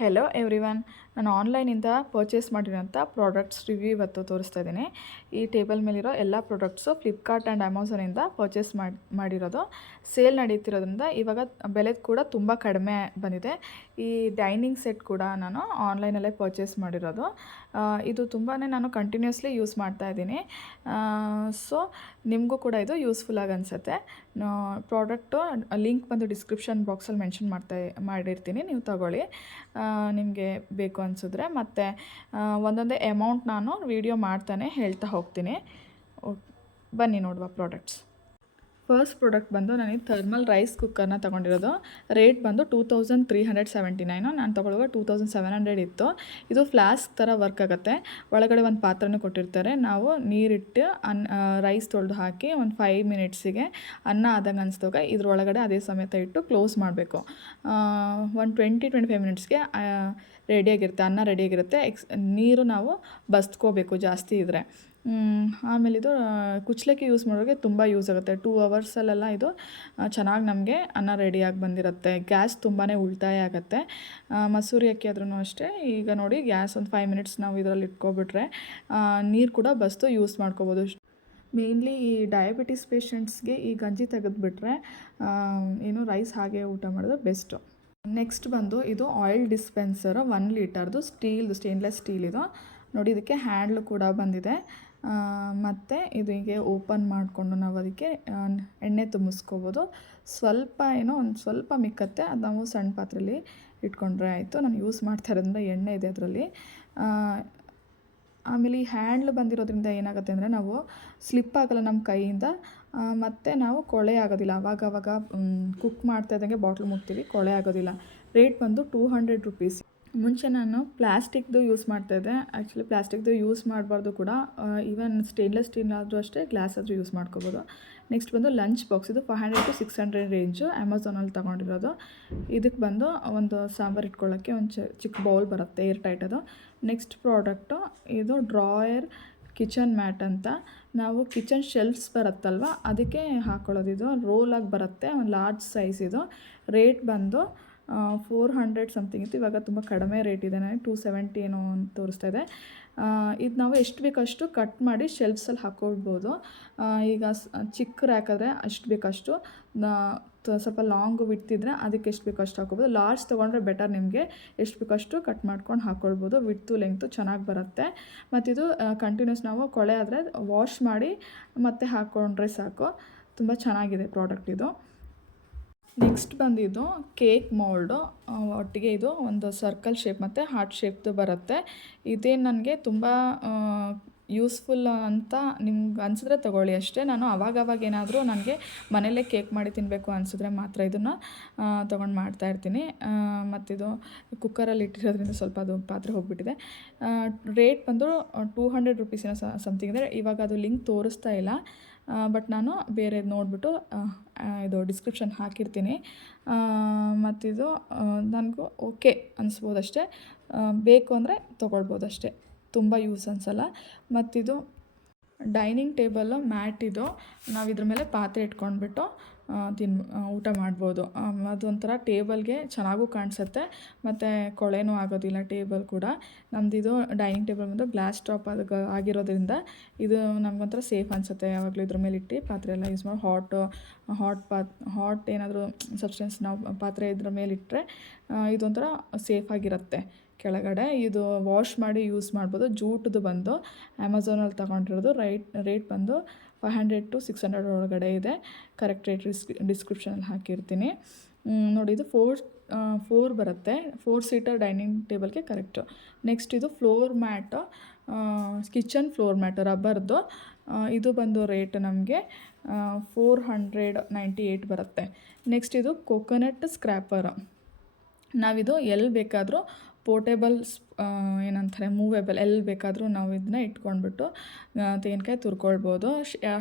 Hello everyone. ನಾನು ಆನ್ಲೈನಿಂದ purchase ಮಾಡಿರೋಂಥ ಪ್ರಾಡಕ್ಟ್ಸ್ ರಿವ್ಯೂ ಇವತ್ತು ತೋರಿಸ್ತಾ ಇದ್ದೀನಿ. ಈ ಟೇಬಲ್ ಮೇಲಿರೋ ಎಲ್ಲ ಪ್ರಾಡಕ್ಟ್ಸು ಫ್ಲಿಪ್ಕಾರ್ಟ್ ಆ್ಯಂಡ್ ಅಮೆಝಾನಿಂದ ಪರ್ಚೇಸ್ ಮಾಡಿರೋದು. ಸೇಲ್ ನಡೀತಿರೋದ್ರಿಂದ ಇವಾಗ ಬೆಲೆ ಕೂಡ ತುಂಬ ಕಡಿಮೆ ಬಂದಿದೆ. ಈ ಡೈನಿಂಗ್ ಸೆಟ್ ಕೂಡ ನಾನು ಆನ್ಲೈನಲ್ಲೇ ಪರ್ಚೇಸ್ ಮಾಡಿರೋದು. ಇದು ತುಂಬಾ ನಾನು ಕಂಟಿನ್ಯೂಸ್ಲಿ ಯೂಸ್ ಮಾಡ್ತಾಯಿದ್ದೀನಿ. ಸೊ ನಿಮಗೂ ಕೂಡ ಇದು ಯೂಸ್ಫುಲ್ಲಾಗಿ ಅನಿಸುತ್ತೆ. ಪ್ರಾಡಕ್ಟು ಲಿಂಕ್ ಬಂದು ಡಿಸ್ಕ್ರಿಪ್ಷನ್ ಬಾಕ್ಸಲ್ಲಿ ಮೆನ್ಷನ್ ಮಾಡಿರ್ತೀನಿ, ನೀವು ತಗೊಳ್ಳಿ ನಿಮಗೆ ಬೇಕು ಅನಿಸಿದ್ರೆ. ಮತ್ತು ಒಂದೊಂದೇ ಅಮೌಂಟ್ ನಾನು ವಿಡಿಯೋ ಮಾಡ್ತಾನೆ ಹೇಳ್ತಾ ಹೋಗ್ತೀನಿ. ಬನ್ನಿ ನೋಡುವ ಪ್ರಾಡಕ್ಟ್ಸ್. ಫಸ್ಟ್ ಪ್ರಾಡಕ್ಟ್ ಬಂದು ನನಗೆ ಥರ್ಮಲ್ ರೈಸ್ ಕುಕ್ಕರ್ನ ತೊಗೊಂಡಿರೋದು. ರೇಟ್ ಬಂದು 2379. ನಾನು ತೊಗೊಳ್ಳುವಾಗ 2700 ಇತ್ತು. ಇದು ಫ್ಲಾಸ್ಕ್ ಥರ ವರ್ಕ್ ಆಗುತ್ತೆ. ಒಳಗಡೆ ಒಂದು ಪಾತ್ರನೂ ಕೊಟ್ಟಿರ್ತಾರೆ. ನಾವು ನೀರಿಟ್ಟು ರೈಸ್ ತೊಳೆದು ಹಾಕಿ ಒಂದು 5 ಮಿನಿಟ್ಸಿಗೆ ಅನ್ನ ಆದಂಗೆ ಅನಿಸಿದಾಗ ಇದ್ರೊಳಗಡೆ ಅದೇ ಸಮೇತ ಇಟ್ಟು ಕ್ಲೋಸ್ ಮಾಡಬೇಕು. ಒಂದು 20-25 ಮಿನಿಟ್ಸ್ಗೆ ರೆಡಿಯಾಗಿರುತ್ತೆ, ಅನ್ನ ರೆಡಿಯಾಗಿರುತ್ತೆ. ನೀರು ನಾವು ಬಸ್ಕೋಬೇಕು ಜಾಸ್ತಿ ಇದ್ದರೆ. ಆಮೇಲೆ ಇದು ಕುಚ್ಚಲಕ್ಕಿ ಯೂಸ್ ಮಾಡೋರಿಗೆ ತುಂಬ ಯೂಸ್ ಆಗುತ್ತೆ. 2 ಅವರ್ಸಲ್ಲೆಲ್ಲ ಇದು ಚೆನ್ನಾಗಿ ನಮಗೆ ಅನ್ನ ರೆಡಿಯಾಗಿ ಬಂದಿರುತ್ತೆ. ಗ್ಯಾಸ್ ತುಂಬಾ ಉಳಿತಾಯ ಆಗುತ್ತೆ. ಮಸೂರಿ ಅಕ್ಕಿ ಆದ್ರೂ ಅಷ್ಟೇ. ಈಗ ನೋಡಿ ಗ್ಯಾಸ್ ಒಂದು 5 ಮಿನಿಟ್ಸ್ ನಾವು ಇದರಲ್ಲಿ ಇಟ್ಕೊಬಿಟ್ರೆ ನೀರು ಕೂಡ ಬಸ್ತು ಯೂಸ್ ಮಾಡ್ಕೋಬೋದು. ಮೇನ್ಲಿ ಈ ಡಯಾಬಿಟಿಸ್ ಪೇಷಂಟ್ಸ್ಗೆ ಈ ಗಂಜಿ ತೆಗೆದುಬಿಟ್ರೆ ಏನು ರೈಸ್ ಹಾಗೆ ಊಟ ಮಾಡೋದು ಬೆಸ್ಟು. ನೆಕ್ಸ್ಟ್ ಬಂದು ಇದು ಆಯಿಲ್ ಡಿಸ್ಪೆನ್ಸರು 1 ಲೀಟರ್ದು ಸ್ಟೇನ್ಲೆಸ್ ಸ್ಟೀಲ್ ಇದು. ನೋಡಿ ಇದಕ್ಕೆ ಹ್ಯಾಂಡ್ಲು ಕೂಡ ಬಂದಿದೆ. ಮತ್ತು ಇದು ಹೀಗೆ ಓಪನ್ ಮಾಡಿಕೊಂಡು ನಾವು ಅದಕ್ಕೆ ಎಣ್ಣೆ ತುಂಬಿಸ್ಕೋಬೋದು. ಒಂದು ಸ್ವಲ್ಪ ಮಿಕ್ಕತ್ತೆ, ಅದು ನಾವು ಸಣ್ಣ ಪಾತ್ರೆಯಲ್ಲಿ ಇಟ್ಕೊಂಡ್ರೆ ಆಯಿತು. ನಾನು ಯೂಸ್ ಮಾಡ್ತಾ ಇರೋದ್ರಿಂದ ಎಣ್ಣೆ ಇದೆ ಅದರಲ್ಲಿ. ಆಮೇಲೆ ಈ ಹ್ಯಾಂಡ್ಲ್ ಬಂದಿರೋದ್ರಿಂದ ಏನಾಗುತ್ತೆ ಅಂದರೆ ನಾವು ಸ್ಲಿಪ್ ಆಗೋಲ್ಲ ನಮ್ಮ ಕೈಯಿಂದ, ಮತ್ತು ನಾವು ಕೊಳೆ ಆಗೋದಿಲ್ಲ. ಆವಾಗವಾಗ ಕುಕ್ ಮಾಡ್ತಾ ಇದ್ದಂಗೆ ಬಾಟ್ಲ್ ಮುಟ್ತೀವಿ, ಕೊಳೆ ಆಗೋದಿಲ್ಲ. ರೇಟ್ ಬಂದು 200 ರುಪೀಸ್. ಮುಂಚೆ ನಾನು ಪ್ಲಾಸ್ಟಿಕ್ದು ಯೂಸ್ ಮಾಡ್ತಾಯಿದ್ದೆ. ಆ್ಯಕ್ಚುಲಿ ಪ್ಲಾಸ್ಟಿಕ್ದು ಯೂಸ್ ಮಾಡಬಾರ್ದು ಕೂಡ. ಈವನ್ ಸ್ಟೇನ್ಲೆಸ್ ಸ್ಟೀಲ್ ಆದರೂ ಅಷ್ಟೇ, ಗ್ಲಾಸ್ ಆದರೂ ಯೂಸ್ ಮಾಡ್ಕೋಬೋದು. ನೆಕ್ಸ್ಟ್ ಬಂದು ಲಂಚ್ ಬಾಕ್ಸ್. ಇದು 500 to 600 ರೇಂಜು, ಅಮೆಝಾನಲ್ಲಿ ತೊಗೊಂಡಿರೋದು. ಇದಕ್ಕೆ ಬಂದು ಒಂದು ಸಾಂಬಾರು ಇಟ್ಕೊಳ್ಳೋಕ್ಕೆ ಒಂದು ಚಿಕ್ಕ ಬೌಲ್ ಬರುತ್ತೆ, ಏರ್ ಟೈಟ್ ಅದು. ನೆಕ್ಸ್ಟ್ ಪ್ರಾಡಕ್ಟು ಇದು ಡ್ರಾಯರ್ ಕಿಚನ್ ಮ್ಯಾಟ್ ಅಂತ. ನಾವು ಕಿಚನ್ ಶೆಲ್ಫ್ಸ್ ಬರುತ್ತಲ್ವ, ಅದಕ್ಕೆ ಹಾಕ್ಕೊಳ್ಳೋದು. ಇದು ರೋಲಾಗಿ ಬರುತ್ತೆ, ಒಂದು ಲಾರ್ಜ್ ಸೈಜ್ ಇದು. ರೇಟ್ ಬಂದು 400 ಸಮಥಿಂಗ್ ಇತ್ತು. ಇವಾಗ ತುಂಬ ಕಡಿಮೆ ರೇಟ್ ಇದೆ, ನನಗೆ 270 ಏನೋ ಅಂತ ತೋರಿಸ್ತಾ ಇದೆ. ಇದು ನಾವು ಎಷ್ಟು ಬೇಕಷ್ಟು ಕಟ್ ಮಾಡಿ ಶೆಲ್ಫ್ಸಲ್ಲಿ ಹಾಕ್ಕೊಳ್ಬೋದು. ಈಗ ಚಿಕ್ಕ ರ್ಯಾಕ್ ಆದರೆ ಅಷ್ಟು ಬೇಕಷ್ಟು, ಸ್ವಲ್ಪ ಲಾಂಗ್ ವಿಡ್ತಿದ್ರೆ ಅದಕ್ಕೆ ಎಷ್ಟು ಬೇಕಷ್ಟು ಹಾಕ್ಕೊಬೋದು. ಲಾರ್ಜ್ ತೊಗೊಂಡ್ರೆ ಬೆಟರ್, ನಿಮಗೆ ಎಷ್ಟು ಬೇಕಷ್ಟು ಕಟ್ ಮಾಡ್ಕೊಂಡು ಹಾಕ್ಕೊಳ್ಬೋದು. ವಿಡ್ತು ಲೆಂಗ್ತು ಚೆನ್ನಾಗಿ ಬರುತ್ತೆ. ಮತ್ತು ಇದು ಕಂಟಿನ್ಯೂಸ್ ನಾವು ಕೊಳೆ ಆದರೆ ವಾಶ್ ಮಾಡಿ ಮತ್ತೆ ಹಾಕ್ಕೊಂಡ್ರೆ ಸಾಕು. ತುಂಬ ಚೆನ್ನಾಗಿದೆ ಪ್ರಾಡಕ್ಟ್ ಇದು. ನೆಕ್ಸ್ಟ್ ಬಂದಿದ್ದು ಕೇಕ್ ಮೋಲ್ಡು. ಒಟ್ಟಿಗೆ ಇದು ಒಂದು ಸರ್ಕಲ್ ಶೇಪ್ ಮತ್ತು ಹಾರ್ಟ್ ಶೇಪ್ದು ಬರುತ್ತೆ. ಇದೇನು ನನಗೆ ತುಂಬ ಯೂಸ್ಫುಲ್ ಅಂತ ನಿಮ್ಗೆ ಅನಿಸಿದ್ರೆ ತೊಗೊಳ್ಳಿ ಅಷ್ಟೇ. ನಾನು ಅವಾಗವಾಗ ಏನಾದರೂ ನನಗೆ ಮನೆಯಲ್ಲೇ ಕೇಕ್ ಮಾಡಿ ತಿನ್ನಬೇಕು ಅನಿಸಿದ್ರೆ ಮಾತ್ರ ಇದನ್ನು ತೊಗೊಂಡು ಮಾಡ್ತಾಯಿರ್ತೀನಿ. ಮತ್ತಿದು ಕುಕ್ಕರಲ್ಲಿ ಇಟ್ಟಿರೋದ್ರಿಂದ ಸ್ವಲ್ಪ ಅದು ಪಾತ್ರೆ ಹೋಗಿಬಿಟ್ಟಿದೆ. ರೇಟ್ ಬಂದು 200 ರುಪೀಸಿನ ಸಮಥಿಂಗ್ ಇದೆ. ಇವಾಗ ಅದು ಲಿಂಕ್ ತೋರಿಸ್ತಾ ಇಲ್ಲ, ಬಟ್ ನಾನು ಬೇರೆದು ನೋಡಿಬಿಟ್ಟು ಇದು ಡಿಸ್ಕ್ರಿಪ್ಷನ್ ಹಾಕಿರ್ತೀನಿ. ಮತ್ತಿದು ನನಗೂ ಓಕೆ ಅನಿಸ್ಬೋದಷ್ಟೇ. ಬೇಕು ಅಂದರೆ ತೊಗೊಳ್ಬೋದಷ್ಟೇ, ತುಂಬ ಯೂಸ್ ಅನಿಸಲ್ಲ. ಮತ್ತಿದು ಡೈನಿಂಗ್ ಟೇಬಲ್ಲು ಮ್ಯಾಟ್ ಇದು. ನಾವು ಇದ್ರ ಮೇಲೆ ಪಾತ್ರೆ ಇಟ್ಕೊಂಡ್ಬಿಟ್ಟು ಊಟ ಮಾಡ್ಬೋದು. ಅದೊಂಥರ ಟೇಬಲ್ಗೆ ಚೆನ್ನಾಗೂ ಕಾಣಿಸುತ್ತೆ, ಮತ್ತು ಕೊಳೆನೂ ಆಗೋದಿಲ್ಲ ಟೇಬಲ್ ಕೂಡ. ನಮ್ಮದಿದು ಡೈನಿಂಗ್ ಟೇಬಲ್ ಬಂದು ಗ್ಲಾಸ್ ಟಾಪ್ ಆಗಿರೋದ್ರಿಂದ ಇದು ನಮಗೊಂಥರ ಸೇಫ್ ಅನಿಸುತ್ತೆ. ಯಾವಾಗಲೂ ಇದ್ರ ಮೇಲೆ ಇಟ್ಟು ಪಾತ್ರೆ ಎಲ್ಲ ಯೂಸ್ ಮಾಡಿ ಹಾಟ್ ಏನಾದರೂ ಸಬ್ಸ್ಟೆನ್ಸ್ ನಾವು ಪಾತ್ರೆ ಇದ್ರ ಮೇಲೆ ಇಟ್ಟರೆ ಇದೊಂಥರ ಸೇಫಾಗಿರುತ್ತೆ ಕೆಳಗಡೆ. ಇದು ವಾಶ್ ಮಾಡಿ ಯೂಸ್ ಮಾಡ್ಬೋದು. ಜೂಟ್ದು ಬಂದು ಅಮೆಝಾನಲ್ಲಿ ತೊಗೊಂಡಿರೋದು. ರೇಟ್ ಬಂದು 500 to 600 ಒಳಗಡೆ ಇದೆ. ಕರೆಕ್ಟ್ ರೇಟ್ ಡಿಸ್ಕ್ರಿಪ್ಷನಲ್ಲಿ ಹಾಕಿರ್ತೀನಿ ನೋಡಿ. ಇದು 4 ಬರುತ್ತೆ, 4 ಸೀಟರ್ ಡೈನಿಂಗ್ ಟೇಬಲ್ಗೆ ಕರೆಕ್ಟು. ನೆಕ್ಸ್ಟ್ ಇದು floor mat, kitchen floor mat ರಬ್ಬರ್ದು. ಇದು ಬಂದು ರೇಟ್ ನಮಗೆ 498 ಬರುತ್ತೆ. ನೆಕ್ಸ್ಟ್ ಇದು ಕೊಕೊನಟ್ ಸ್ಕ್ರ್ಯಾಪರು. ನಾವಿದು ಎಲ್ಲಿ ಬೇಕಾದರೂ ಪೋರ್ಟೇಬಲ್ ಏನಂತಾರೆ ಮೂವೇಬಲ್, ಎಲ್ಲಿ ಬೇಕಾದರೂ ನಾವು ಇದನ್ನ ಇಟ್ಕೊಂಡ್ಬಿಟ್ಟು ತೆಂಗಿನಕಾಯಿ ತುರ್ಕೊಳ್ಬೋದು.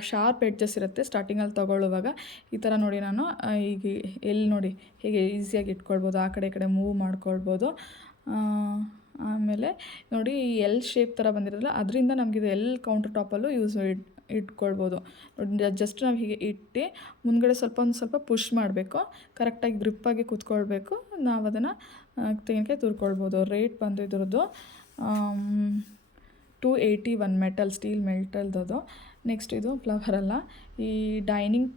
ಶಾರ್ಪ್ ಎಡ್ಜಸ್ ಇರುತ್ತೆ ಸ್ಟಾರ್ಟಿಂಗಲ್ಲಿ ತೊಗೊಳ್ಳುವಾಗ. ಈ ಥರ ನೋಡಿ ನಾನು ಈಗ ಎಲ್ಲಿ ನೋಡಿ ಹೇಗೆ ಈಸಿಯಾಗಿ ಇಟ್ಕೊಳ್ಬೋದು, ಆ ಕಡೆ ಈ ಕಡೆ ಮೂವ್ ಮಾಡ್ಕೊಳ್ಬೋದು. ಆಮೇಲೆ ನೋಡಿ ಈ ಎಲ್ ಶೇಪ್ ಥರ ಬಂದಿರೋಲ್ಲ, ಅದರಿಂದ ನಮಗಿದು ಕೌಂಟರ್ ಟಾಪಲ್ಲೂ ಇಟ್ಕೊಳ್ಬೋದು. ಜಸ್ಟ್ ನಾವು ಹೀಗೆ ಇಟ್ಟು ಮುಂದ್ಗಡೆ ಒಂದು ಸ್ವಲ್ಪ ಪುಷ್ ಮಾಡಬೇಕು, ಕರೆಕ್ಟಾಗಿ ಗ್ರಿಪ್ಪಾಗಿ ಕೂತ್ಕೊಳ್ಬೇಕು. ನಾವು ಅದನ್ನು ತೆಂಗಿನಕಾಯಿ ತುರ್ಕೊಳ್ಬೋದು. ರೇಟ್ ಬಂದು ಇದ್ರದ್ದು 281 ಮೆಟಲ್, ಸ್ಟೀಲ್ ಮೆಟಲ್ದದು. ನೆಕ್ಸ್ಟ್ ಇದು ಫ್ಲವರ್ ಅಲ್ಲ, ಈ ಡೈನಿಂಗ್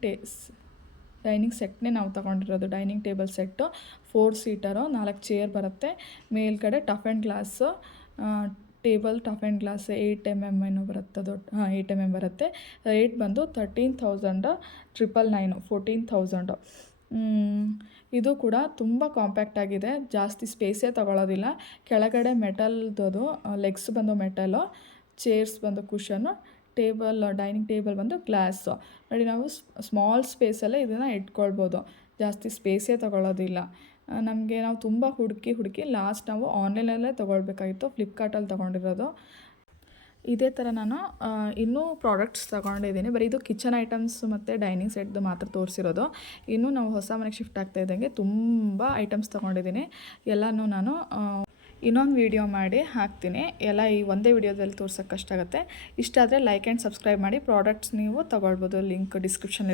ಸೆಟ್ನೇ ನಾವು ತೊಗೊಂಡಿರೋದು. Dining table set 4 seater, 4 chair ಬರುತ್ತೆ. ಮೇಲ್ಗಡೆ toughened glass table, toughened glass 8 mm ಏನೋ ಬರುತ್ತೆ ಅದು. 8 mm ಬರುತ್ತೆ. ರೇಟ್ ಬಂದು 13,999, 14,000. ಇದು ಕೂಡ ತುಂಬ ಕಾಂಪ್ಯಾಕ್ಟ್ ಆಗಿದೆ, ಜಾಸ್ತಿ ಸ್ಪೇಸೇ ತಗೊಳ್ಳೋದಿಲ್ಲ. ಕೆಳಗಡೆ ಮೆಟಲ್ದದು, ಲೆಗ್ಸ್ ಬಂದು ಮೆಟಲು, ಚೇರ್ಸ್ ಬಂದು ಕುಷನು, ಡೈನಿಂಗ್ ಟೇಬಲ್ ಬಂದು ಗ್ಲಾಸು. ನೋಡಿ, ನಾವು ಸ್ಮಾಲ್ ಸ್ಪೇಸಲ್ಲೇ ಇದನ್ನು ಇಟ್ಕೊಳ್ಬೋದು, ಜಾಸ್ತಿ ಸ್ಪೇಸೇ ತಗೊಳ್ಳೋದಿಲ್ಲ. ನಾವು ತುಂಬ ಹುಡುಕಿ ಲಾಸ್ಟ್ ನಾವು ಆನ್ಲೈನಲ್ಲೇ ತೊಗೊಳ್ಬೇಕಾಗಿತ್ತು, ಫ್ಲಿಪ್ಕಾರ್ಟಲ್ಲಿ ತೊಗೊಂಡಿರೋದು. ಇದೇ ಥರ ನಾನು ಇನ್ನೂ ಪ್ರಾಡಕ್ಟ್ಸ್ ತೊಗೊಂಡಿದ್ದೀನಿ. ಬರೀ ಇದು ಕಿಚನ್ ಐಟಮ್ಸ್ ಮತ್ತು ಡೈನಿಂಗ್ ಸೆಟ್ದು ಮಾತ್ರ ತೋರಿಸಿರೋದು. ಇನ್ನೂ ನಾವು ಹೊಸ ಮನೆಗೆ ಶಿಫ್ಟ್ ಆಗ್ತಾ ಇದ್ದಂಗೆ ತುಂಬ ಐಟಮ್ಸ್ ತೊಗೊಂಡಿದ್ದೀನಿ. ಎಲ್ಲನೂ ನಾನು ಇನ್ನೊಂದು ವೀಡಿಯೋ ಮಾಡಿ ಹಾಕ್ತೀನಿ. ಎಲ್ಲ ಈ ಒಂದೇ ವೀಡಿಯೋದಲ್ಲಿ ತೋರ್ಸೋಕ್ಕೆ ಕಷ್ಟ ಆಗುತ್ತೆ. ಇಷ್ಟ ಆದರೆ ಲೈಕ್ ಆ್ಯಂಡ್ ಸಬ್ಸ್ಕ್ರೈಬ್ ಮಾಡಿ. ಪ್ರಾಡಕ್ಟ್ಸ್ ನೀವು ತೊಗೊಳ್ಬೋದು, ಲಿಂಕ್ ಡಿಸ್ಕ್ರಿಪ್ಷನ್